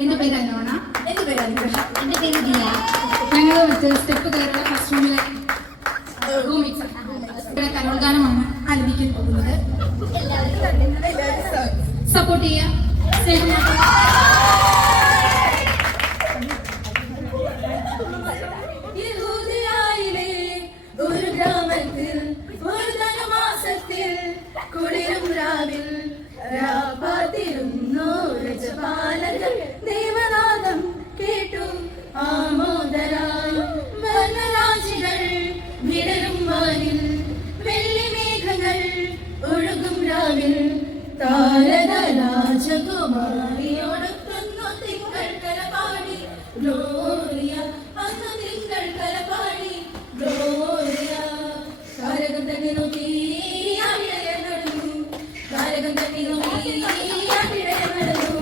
എന്റെ പേര് അനോണ. എന്റെ പേര് അനുഗ്രഹ. എന്റെ പേര് ദിയ. ഞങ്ങൾ സ്റ്റെപ്പ് കയറുള്ള ഫസ്റ്റ് റൂമിൽ കരോൾ ഗാനമാണ് ആലപിക്കാൻ പോകുന്നത്. സപ്പോർട്ട് ചെയ്യാം. ഒരു ഗ്രാമത്തിൽ ഒരു ധനുമാസത്തിൽ കുളിരും രാവിൽ രാപാതിരുന്നു രജപാലകർ ദേവനാദം കേട്ടു ആമോദരായി വനരാജികൾ വിടരും വാനിൽ വെള്ളിമേഘങ്ങൾ ഒഴുകും രാവിൽ താരക രാജകുമാരിയോടൊത്തുന്നു തിങ്കൾ കലപാടി ഗ്ലോറിയ അന്ന് തിങ്കൾ കലപാടി ഗ്ലോറിയ താരകം തന്നെ നോക്കി നടന്നു താരകം തന്നെ നോക്കി നടന്നു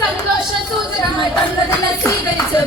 സന്തോഷ സൂചനമായി തന്നതിനെ സ്വീകരിച്ച്